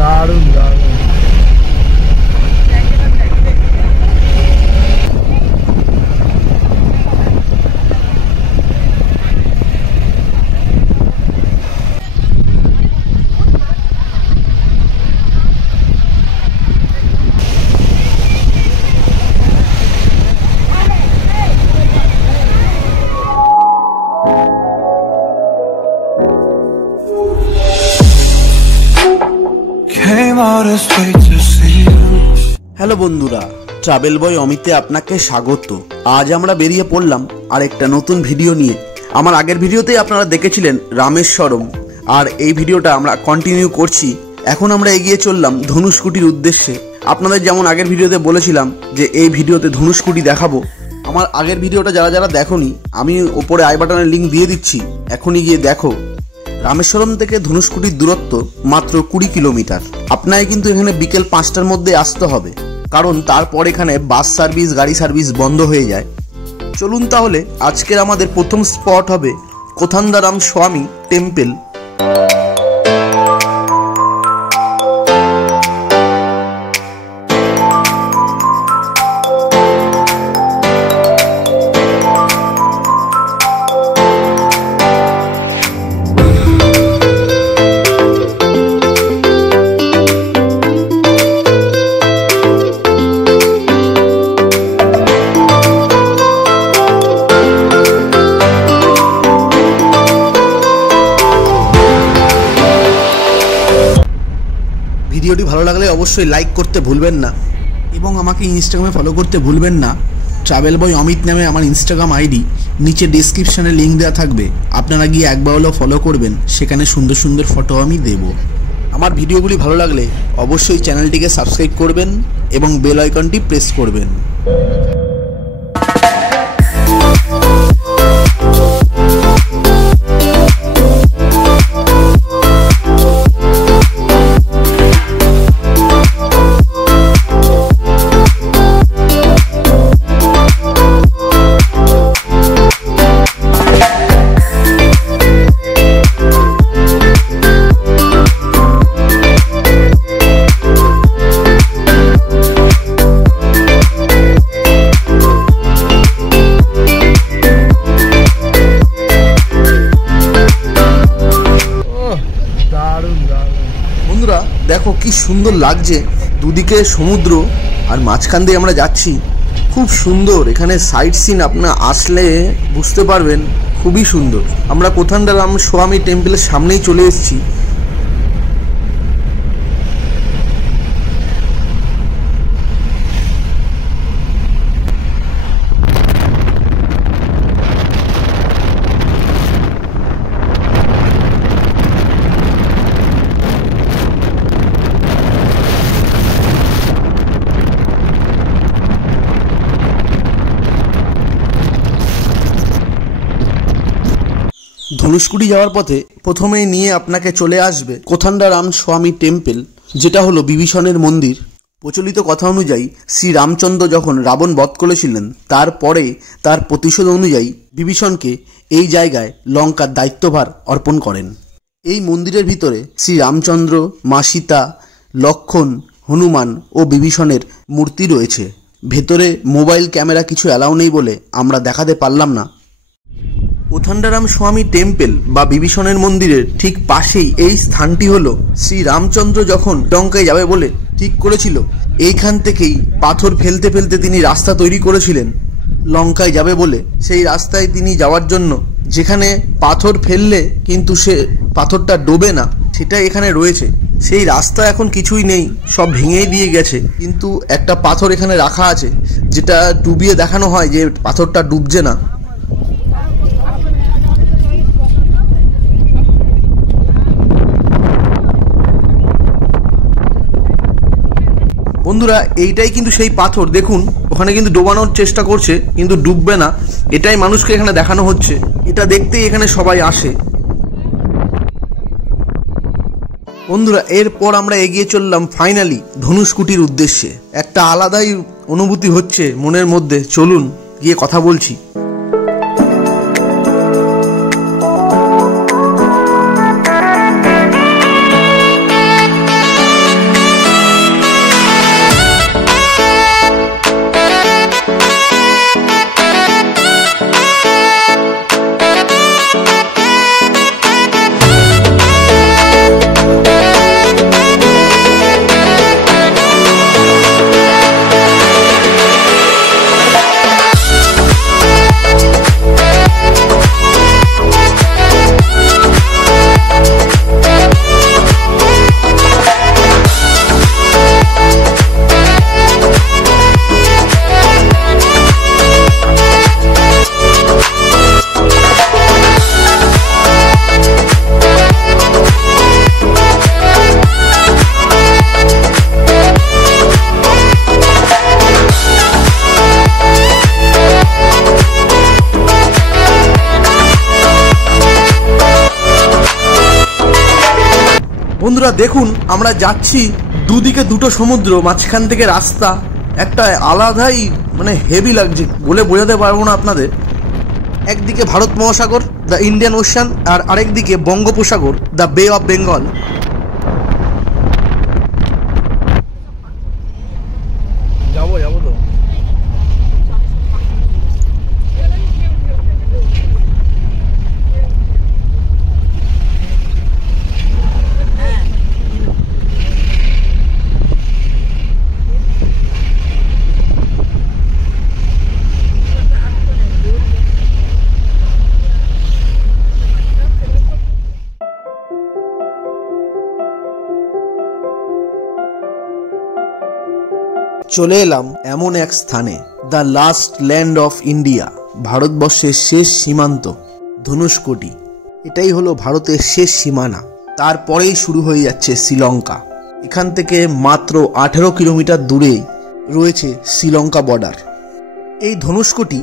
দারুণ দারুণ। হ্যালো বন্ধুরা, ট্রাভেল বয় অমিতে আপনাকে স্বাগত। আজ আমরা বেরিয়ে পড়লাম আর একটা নতুন ভিডিও নিয়ে। আমার আগের ভিডিওতেই আপনারা দেখেছিলেন রামেশ্বরম, আর এই ভিডিওটা আমরা কন্টিনিউ করছি। এখন আমরা এগিয়ে চললাম ধনুষকুটির উদ্দেশ্যে। আপনাদের যেমন আগের ভিডিওতে বলেছিলাম যে এই ভিডিওতে ধনুষকুটি দেখাবো, আমার আগের ভিডিওটা যারা যারা দেখোনি আমি ওপরে আই বাটনের লিঙ্ক দিয়ে দিচ্ছি, এখনই গিয়ে দেখো। রামেশ্বরম থেকে ধনুষকুটির দূরত্ব মাত্র 20 কিলোমিটার। আপনাকে কিন্তু এখানে বিকেল 5টার মধ্যে আসতে হবে, কারণ তারপর এখানে বাস সার্ভিস, গাড়ি সার্ভিস বন্ধ হয়ে যায়। চলুন তাহলে আজকের আমাদের প্রথম স্পট হবে কোথান্দারাম স্বামী টেম্পল। ভিডিওটি ভালো লাগলে অবশ্যই লাইক করতে ভুলবেন না এবং আমাকে ইনস্টাগ্রামে ফলো করতে ভুলবেন না। ট্রাভেল বয় অমিত নামে আমার ইনস্টাগ্রাম আইডি, নিচে ডেসক্রিপশনে লিঙ্ক দেওয়া থাকবে, আপনারা গিয়ে একবার হলেও ফলো করবেন। সেখানে সুন্দর সুন্দর ফটো আমি দেব। আমার ভিডিওগুলি ভালো লাগলে অবশ্যই চ্যানেলটিকে সাবস্ক্রাইব করবেন এবং বেল আইকনটি প্রেস করবেন। বন্ধুরা দেখো কি সুন্দর লাগছে, দুদিকে সমুদ্র আর মাঝখান দিয়ে আমরা যাচ্ছি। খুব সুন্দর, এখানে সাইট সিন আপনারা আসলে বুঝতে পারবেন, খুবই সুন্দর। আমরা কোথান্দারাম স্বামী টেম্পলের সামনেই চলে এসেছি। ধনুষকুটি যাওয়ার পথে প্রথমেই নিয়ে আপনাকে চলে আসবে কোথান্দারাম স্বামী টেম্পল, যেটা হলো বিভীষণের মন্দির। প্রচলিত কথা অনুযায়ী শ্রী রামচন্দ্র যখন রাবণ বধ করেছিলেন, তারপরে তার প্রতিশোধ অনুযায়ী বিভীষণকে এই জায়গায় লঙ্কার দায়িত্বভার অর্পণ করেন। এই মন্দিরের ভিতরে শ্রী রামচন্দ্র, মা সীতা, লক্ষ্মণ, হনুমান ও বিভীষণের মূর্তি রয়েছে। ভেতরে মোবাইল ক্যামেরা কিছু অ্যালাউ নেই বলে আমরা দেখাতে পারলাম না। কোথান্দারাম স্বামী টেম্পল বা বিভীষণের মন্দিরের ঠিক পাশেই এই স্থানটি হলো শ্রী রামচন্দ্র যখন লঙ্কায় যাবে বলে ঠিক করেছিল, এইখান থেকেই পাথর ফেলতে ফেলতে তিনি রাস্তা তৈরি করেছিলেন লঙ্কায় যাবে বলে। সেই রাস্তায় তিনি যাওয়ার জন্য যেখানে পাথর ফেললে কিন্তু সে পাথরটা ডোবে না, সেটা এখানে রয়েছে। সেই রাস্তা এখন কিছুই নেই, সব ভেঙেই দিয়ে গেছে, কিন্তু একটা পাথর এখানে রাখা আছে যেটা ডুবিয়ে দেখানো হয় যে পাথরটা ডুবছে না। বন্ধুরা এইটাই কিন্তু সেই পাথর, দেখুন ওখানে কিন্তু ডোবানোর চেষ্টা করছে কিন্তু ডুববে না, এটাই মানুষকে এখানে দেখানো হচ্ছে। এটা দেখতেই এখানে সবাই আসে। বন্ধুরা এরপর আমরা এগিয়ে চললাম ফাইনালি ধনুষকুটির উদ্দেশ্যে। একটা আলাদাই অনুভূতি হচ্ছে মনের মধ্যে, চলুন গিয়ে কথা বলছি। বন্ধুরা দেখুন, আমরা যাচ্ছি, দুদিকে দুটো সমুদ্র, মাঝখান থেকে রাস্তা, একটা আলাদাই হেভি লাগছে, বলে বোঝাতে পারবো না আপনাদের। একদিকে ভারত মহাসাগর, দ্য ইন্ডিয়ান ওশান, আর আরেকদিকে বঙ্গোপসাগর, দ্য বে অফ বেঙ্গল। যাবো তো। চলে এলাম এমন এক স্থানে, the last land of India, ভারতবর্ষের শেষ সীমান্ত, ধনুষকোটি। এটাই হলো ভারতের শেষ সীমানা। তারপরেই শুরু হয়ে যাচ্ছে শ্রীলঙ্কা। এখান থেকে মাত্র 18 কিলোমিটার দূরে রয়েছে শ্রীলঙ্কা বর্ডার। এই ধনুষকোটি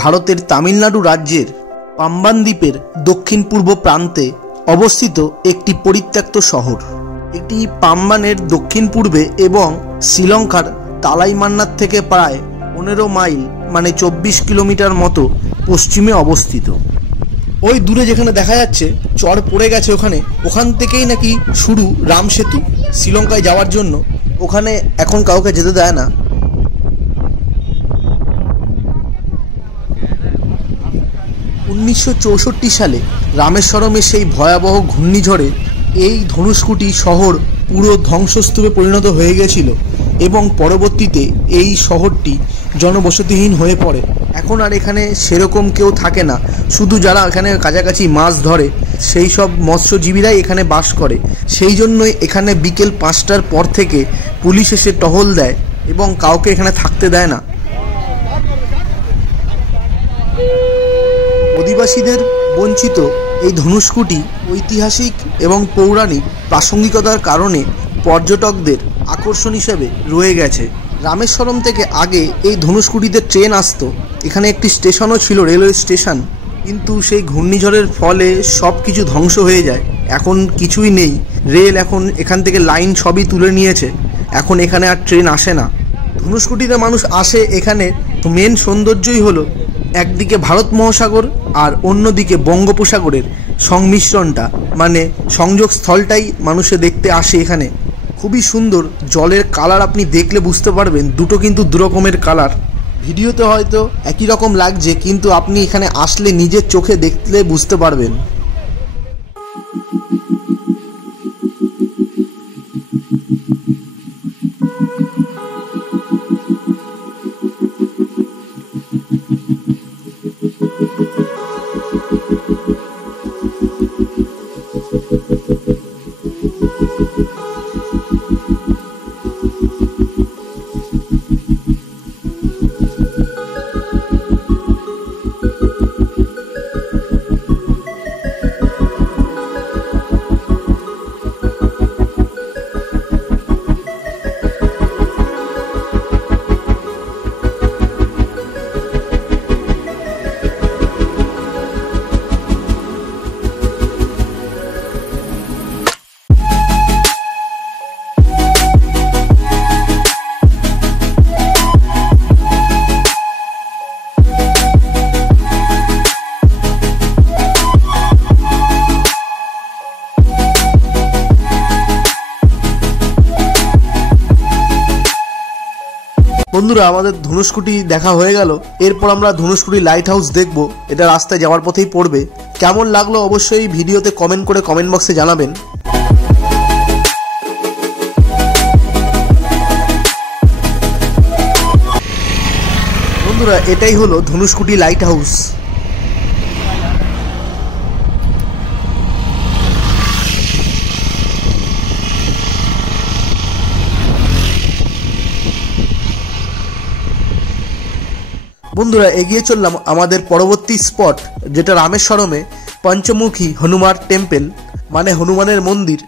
ভারতের তামিলনাড়ু রাজ্যের পাম্বান দ্বীপের দক্ষিণ পূর্ব প্রান্তে অবস্থিত একটি পরিত্যক্ত শহর। এটি পাম্বানের দক্ষিণ পূর্বে এবং শ্রীলঙ্কার তালাইমান্নার থেকে প্রায় 15 মাইল 24 কিলোমিটার মতো পশ্চিমে অবস্থিত। ওই দূরে যেখানে দেখা যাচ্ছে চর পড়ে গেছে, ওখান থেকেই নাকি শুরু রাম সেতু শ্রীলঙ্কায় যাওয়ার জন্য। ওখানে এখন কাউকে যেতে দেয় না। 1964 সালে রামেশ্বরমে সেই ভয়াবহ ঘূর্ণিঝড়ে এই ধনুষকোটি শহর পুরো ধ্বংসস্তূপে পরিণত হয়ে গেছিল এবং পরবর্তীতে এই শহরটি জনবসতিহীন হয়ে পড়ে। এখন আর এখানে সেরকম কেউ থাকে না, শুধু যারা এখানে কাছাকাছি মাছ ধরে সেই সব মৎস্যজীবীরাই এখানে বাস করে। সেই জন্যই এখানে বিকেল 5টার পর থেকে পুলিশ এসে টহল দেয় এবং কাউকে এখানে থাকতে দেয় না। অধিবাসীদের বঞ্চিত এই ধনুষকোটি ঐতিহাসিক এবং পৌরাণিক প্রাসঙ্গিকতার কারণে পর্যটকদের আকর্ষণ হিসেবে রয়ে গেছে। রামেশ্বরম থেকে আগে এই ধনুষকোটিতে ট্রেন আসতো, এখানে একটি স্টেশনও ছিল, রেলওয়ে স্টেশন, কিন্তু সেই ঘূর্ণিঝড়ের ফলে সব কিছু ধ্বংস হয়ে যায়। এখন কিছুই নেই, রেল এখন এখান থেকে লাইন সবই তুলে নিয়েছে, এখন এখানে আর ট্রেন আসে না। ধনুষকোটিতে মানুষ আসে, এখানে মেন সৌন্দর্যই হলো একদিকে ভারত মহাসাগর আর অন্যদিকে বঙ্গোপসাগরের সংমিশ্রণটা, সংযোগ স্থলটাই মানুষে দেখতে আসে এখানে। খুবই সুন্দর, জলের কালার আপনি দেখলে বুঝতে পারবেন, দুটো কিন্তু দুরকমের কালার। ভিডিওতে হয়তো একই রকম লাগছে, কিন্তু আপনি এখানে আসলে নিজের চোখে দেখলে বুঝতে পারবেন। বন্ধুরা, আমাদের ধনুষকোটি দেখা হয়ে গেল। এরপর আমরা ধনুষকোটি লাইট হাউস দেখব, এটা রাস্তায় যাওয়ার পথেই পড়বে। কেমন লাগলো অবশ্যই ভিডিওতে কমেন্ট করে কমেন্ট বক্সে জানাবেন। বন্ধুরা, এটাই হলো ধনুষকোটি লাইট হাউস। বন্ধুরা, এগিয়ে চললাম আমাদের পরবর্তী স্পট, যেটা রামেশ্বরমে পঞ্চমুখী হনুমান টেম্পল, হনুমানের মন্দির।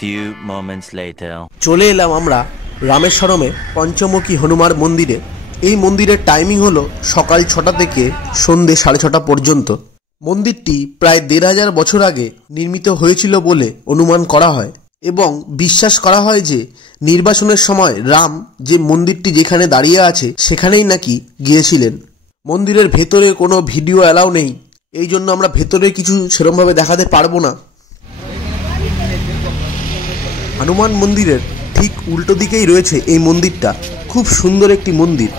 few moments later. চলে এলাম আমরা রামেশ্বরমে পঞ্চমুখী হনুমান মন্দিরে। এই মন্দিরের টাইমিং হলো সকাল 6টা থেকে সন্ধ্যে 6:30 পর্যন্ত। মন্দিরটি প্রায় 1500 বছর আগে নির্মিত হয়েছিল বলে অনুমান করা হয় এবং বিশ্বাস করা হয় যে নির্বাচনের সময় রাম যে মন্দিরটি যেখানে দাঁড়িয়ে আছে সেখানেই নাকি গিয়েছিলেন। মন্দিরের ভেতরে কোনো ভিডিও অ্যালাউ নেই, এই জন্য আমরা ভেতরে কিছু সেরকমভাবে দেখাতে পারবো না। হনুমান মন্দিরের ঠিক উল্টো দিকেই রয়েছে এই মন্দিরটা, খুব সুন্দর একটি মন্দির।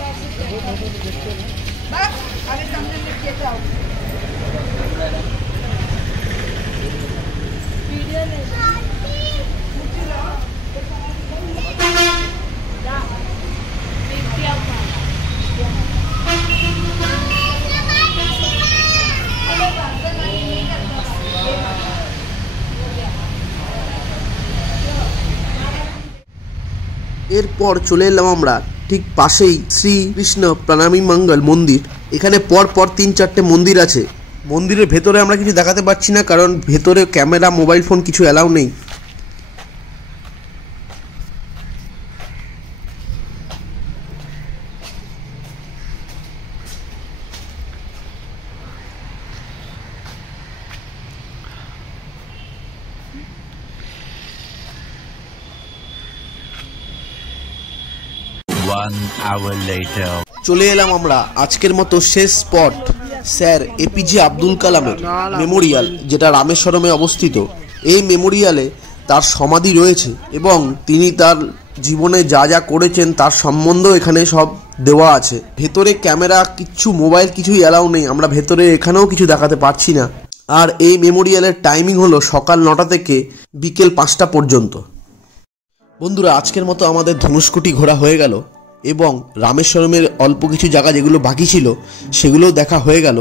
এরপর চলে এলাম আমরা ঠিক পাশেই শ্রীকৃষ্ণ প্রণামী মঙ্গল মন্দির। এখানে পর 3-4টে মন্দির আছে। মন্দিরের ভেতরে আমরা কিছু দেখাতে পারছি না, কারণ ভেতরে ক্যামেরা মোবাইল ফোন কিছু অ্যালাউ নেই। One hour later. চলে এলাম আমরা আজকের মতো শেষ স্পট, স্যার এপিজে আব্দুল কালামের মেমোরিয়াল, যেটা রামেশ্বরমে অবস্থিত। এই মেমোরিয়ালে তার সমাধি রয়েছে এবং তিনি তার জীবনে যা যা করেছেন তার সম্বন্ধেও এখানে সব দেওয়া আছে। ভেতরে ক্যামেরা কিচ্ছু মোবাইল কিছুই অ্যালাউ নেই, আমরা ভেতরে এখানেও কিছু দেখাতে পারছি না। আর এই মেমোরিয়ালের টাইমিং হলো সকাল 9টা থেকে বিকেল 5টা পর্যন্ত। বন্ধুরা, আজকের মতো আমাদের ধনুষ্কোটি ঘোরা হয়ে গেল এবং রামেশ্বরমের অল্প কিছু জায়গা যেগুলো বাকি ছিল সেগুলোও দেখা হয়ে গেল।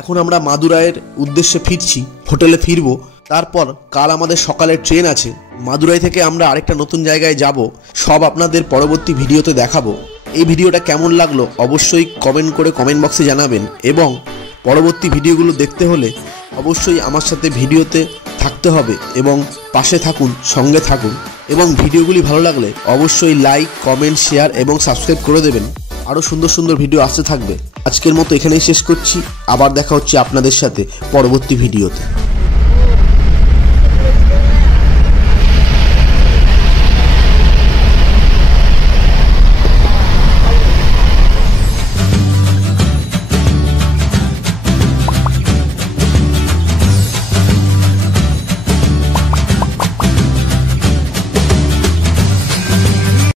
এখন আমরা মাদুরাইয়ের উদ্দেশ্যে ফিরছি, হোটেলে ফিরবো। তারপর কাল আমাদের সকালের ট্রেন আছে। মাদুরাই থেকে আমরা আরেকটা নতুন জায়গায় যাব, সব আপনাদের পরবর্তী ভিডিওতে দেখাবো। এই ভিডিওটা কেমন লাগলো অবশ্যই কমেন্ট করে কমেন্ট বক্সে জানাবেন এবং পরবর্তী ভিডিওগুলো দেখতে হলে অবশ্যই আমার সাথে ভিডিওতে থাকতে হবে এবং পাশে থাকুন, সঙ্গে থাকুন। এবং ভিডিওগুলি ভালো লাগলে অবশ্যই লাইক, কমেন্ট, শেয়ার এবং সাবস্ক্রাইব করে দেবেন। আরও সুন্দর সুন্দর ভিডিও আসতে থাকবে। আজকের মতো এখানেই শেষ করছি, আবার দেখা হচ্ছে আপনাদের সাথে পরবর্তী ভিডিওতে।